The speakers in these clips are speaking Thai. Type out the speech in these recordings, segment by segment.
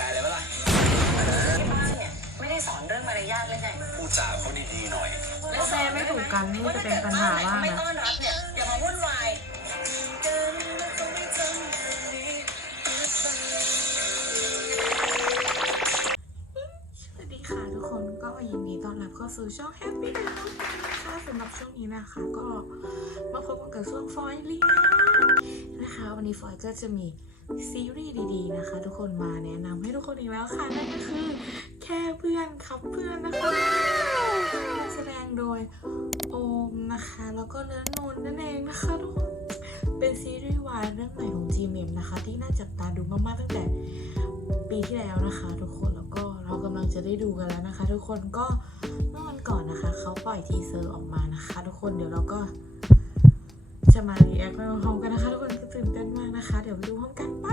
ฟนเลยปะล่ะที่บ้านเนี่ยไม่ได้สอนเรื่องมารยาทเลยไงพูดจาเขาดีๆหน่อยถ้าแฟนไม่ถูกกันนี่จะเป็นปัญหามากไม่นะต้อนรับเนี่ยอย่ามาวุ่นวายสวัสดีค่ะทุกคนก็ยินดีต้อนรับเข้าสู่ช่อง Happy Day ค่ะสำหรับช่วงนี้นะคะ ก็มาพบกันกับช่วงฟอยเลียนะคะ วันนี้ฟอยก็จะมี ซีรีส์ดีๆนะคะ ทุกคนมาแนะนำให้ทุกคนอีกแล้วค่ะ นั่นก็คือ แค่เพื่อนครับเพื่อนนะคะแสดงโดยโอมนะคะ แล้วก็เนื้อนนนั่นเองนะคะทุกคนเป็นซีรีส์วายเรื่องใหม่ของ GMM นะคะ ที่น่าจับตาดูมากๆตั้งแต่ปีที่แล้วนะคะ ทุกคนแล้วก็เรากำลังจะได้ดูกันแล้วนะคะ ทุกคนก็เมื่อวันก่อนนะคะเขาปล่อยทีเซอร์ออกมานะคะ ทุกคนเดี๋ยวเราก็ จะมารีแอคไปพร้อมกันนะคะทุกคนก็ตื่นเต้นมากนะคะ เดี๋ยวไปดูพร้อมกันไป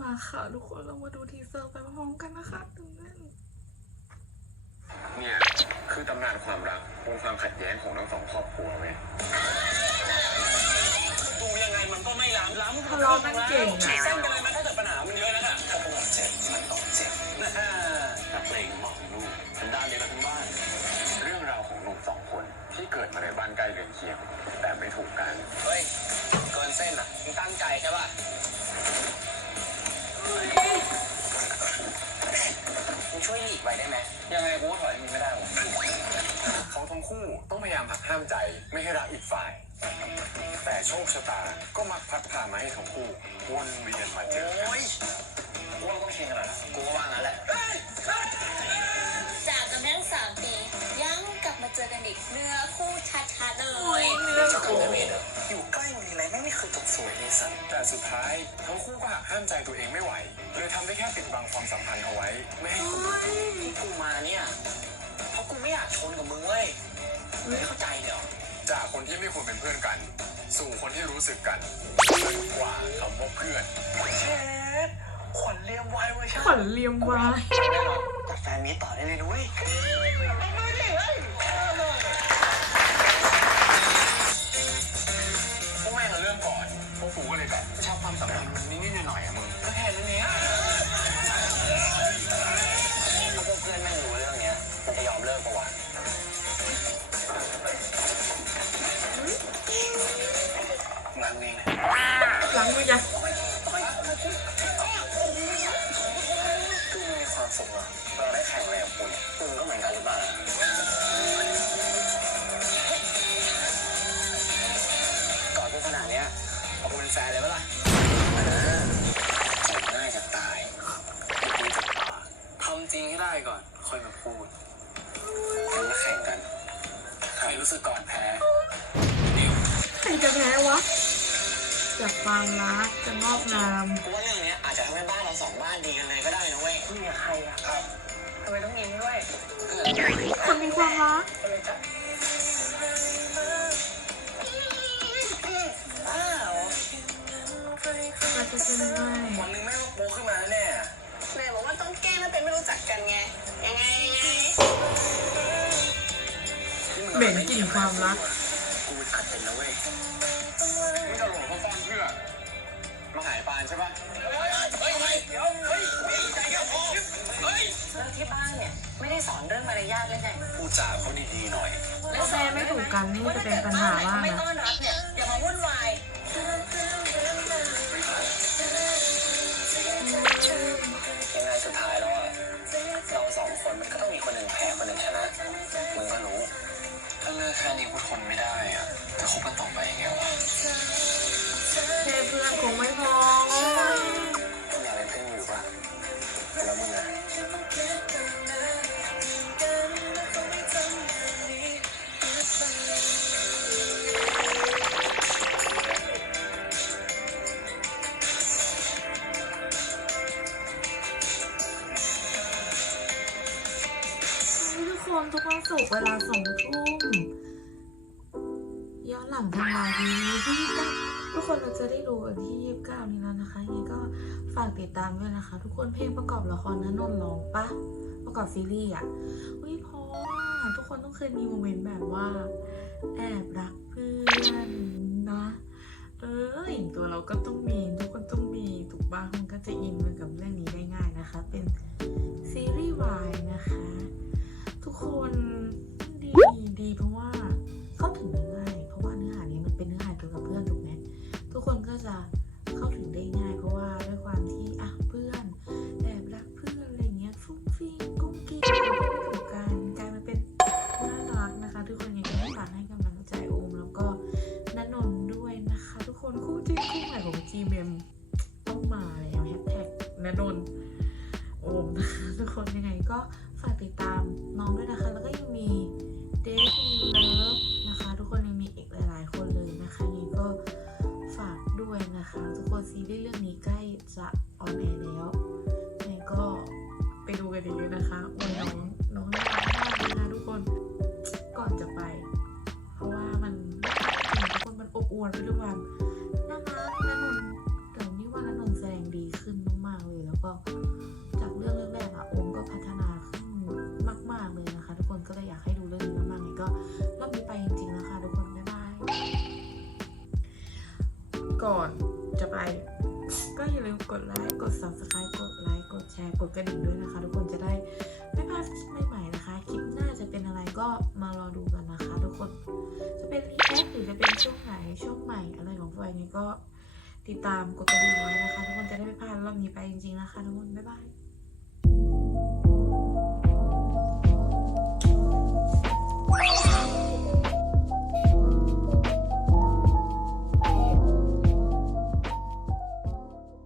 มาค่ะทุกคนเรามาดูทีเซอร์ไปพร้อมกันนะคะตื่นเต้นเนี่ยคือตำนานความรักบนความขัดแย้งของทั้งสองครอบครัวเว้ยดูยังไงมันก็ไม่ล้ำล้ำทะเลาะกันเก่งอะเส้นไปเลยมันถ้าเกิดปัญหามันเยอะนะค่ะถ้าต้องเจ็บมันต้องเจ็บนะฮะนักเลงมาในบ้านใกล้เรือนเคียง แต่ไม่ถูกกัน เฮ้ยเกินเส้นอะมึงตั้งใจใช่ป่ะมึงช่วยหลีกไว้ได้ไหมยังไงกูก็ถอยมึงไม่ได้หรอกเขาทั้งคู่ต้องพยายามหักห้ามใจไม่ให้รักอีกฝ่าย แต่โชคชะตาก็มักพัดพามาให้ทั้งคู่วนเวียนมาเจอกัน ท้ายทั้งคู่ก็หักห้ามใจตัวเองไม่ไหวเลยทำได้แค่ปิดบังความสัมพันธ์เอาไว้ ไม่ให้คนอื่นรู้ที่กูมาเนี่ยเพราะกูไม่อยากชนกับมึงเว้ยมึงไม่เข้าใจเลยเหรอจากคนที่ไม่ควรเป็นเพื่อนกัน สู่คนที่รู้สึกกันลึกกว่าคำว่าเพื่อนเชฟขวัญเลียมไว้เว้ยใช่ขวัญเลียมวายแต่แฟนมีต่อได้เลยนุ้ย ก่อนค่อยมาพูดงั้นมาแข่งกัน ใครรู้สึกก่อนแพ้ดิวใครจะแพ้วะจากความรักจะงอกงามกูว่าเรื่องเนี้ยอาจจะทำให้บ้านเราสองบ้านดีกันเลยก็ได้นะเว้ยนี่ใครอะครับทำไมต้องยิ้มด้วยเพื่อนคนมีความรักก็เลยจัดอ้าวเราจะเป็นยังไงวัน เหม็นกลิ่นความรัก กูอัดเป็นนะเว้ยมึงจะหลงเขาซ่อนเพื่อมาหายปานใช่ปะเฮ้ยเฮ้ยเฮ้ยเดี๋ยวเฮ้ยใจเย็นพอเฮ้ยแล้วที่บ้านเนี่ยไม่ได้สอนเรื่องมารยาทเลยไงพูดจาเขาดีๆหน่อยถ้าแฟนไม่ถูกกันนี่จะเป็นปัญหามากไม่นะ ต้อนรับเนี่ย ทุกคนทุกวันศุกร์เวลาสองทุ่มย้อนหลังทางไลน์ทีวีที่ยี่สิบเก้าทุกคนเราจะได้ดูวันที่ยี่สิบเก้านี้แล้วนะคะยังไงก็ฝากติดตามด้วยนะคะ ทุกคนเพลงประกอบละครนั้นนนท์ร้องปะประกอบซีรีส์อะอุ้ยพราะว่าทุกคนต้องเคยมีโมเมนต์แบบว่า แอบรักเพื่อนนะเอ้ยตัวเราก็ต้องมีทุกคนต้องมีถูกบ้างมันก็จะอินไปกับเรื่องนี้ได้ง่ายนะคะ เป็นซีรีส์วายนะคะ คนดีดีเพราะว่าเข้าถึงได้ง่าย เพราะว่าเนื้อหานี้มันเป็นเนื้อหาเกี่ยวกับเพื่อนถูกไหมทุกคนก็จะเข้าถึงได้ง่าย เพราะว่าด้วยความที่อะเพื่อนแอบรักเพื่อนอะไรเงี้ยฟุ้งฟิ้งกุ้งกิ้งถูกกันกลายมาเป็นน่ารักนะคะ ทุกคนยังไงก็ฝากให้กำลังใจโอมแล้วก็นันนนด้วยนะคะ ทุกคนคู่จิ้นคู่ใหม่ของ GMM ต้องมาแล้วแฮชแท็กนันนนโอมนะคะทุกคนยังไงก็ ฝากติดตามน้องด้วยนะคะ แล้วก็ยังมีเดฟมีเลิฟนะคะ ทุกคนยังมีอีกหลาย ๆ คนเลยนะคะยังไงก็ฝากด้วยนะคะ ทุกคนซีรีส์เรื่องนี้ใกล้จะออนแอร์แล้วยังไงก็ไปดูกันเยอะๆนะคะโอ้ยน้องน้องน่ารักมากเลยนะทุกคนก่อนจะไป เพราะว่ามันทุกคนมันอบอวลไปด้วยความ นะอยากให้ดูเรื่องนี้มากๆไงก็รอบนี้ไปจริงๆนะคะทุกคนบ๊ายบายก่อนจะไป ก็อย่าลืมกดไลค์กด subscribe กดไลค์กดแชร์กดกระดิ่งด้วยนะคะ ทุกคนจะได้ไม่พลาดคลิปใหม่ๆนะคะ คลิปหน้าจะเป็นอะไรก็มารอดูกันนะคะ ทุกคนจะเป็นรีแอคหรือจะเป็นช่วงไหนช่วงใหม่อะไรของไฟนี้ก็ติดตามกดกระดิ่งไว้นะคะ ทุกคนจะได้ไม่พลาดรอบนี้ไปจริงๆนะคะทุกคนบ๊ายบาย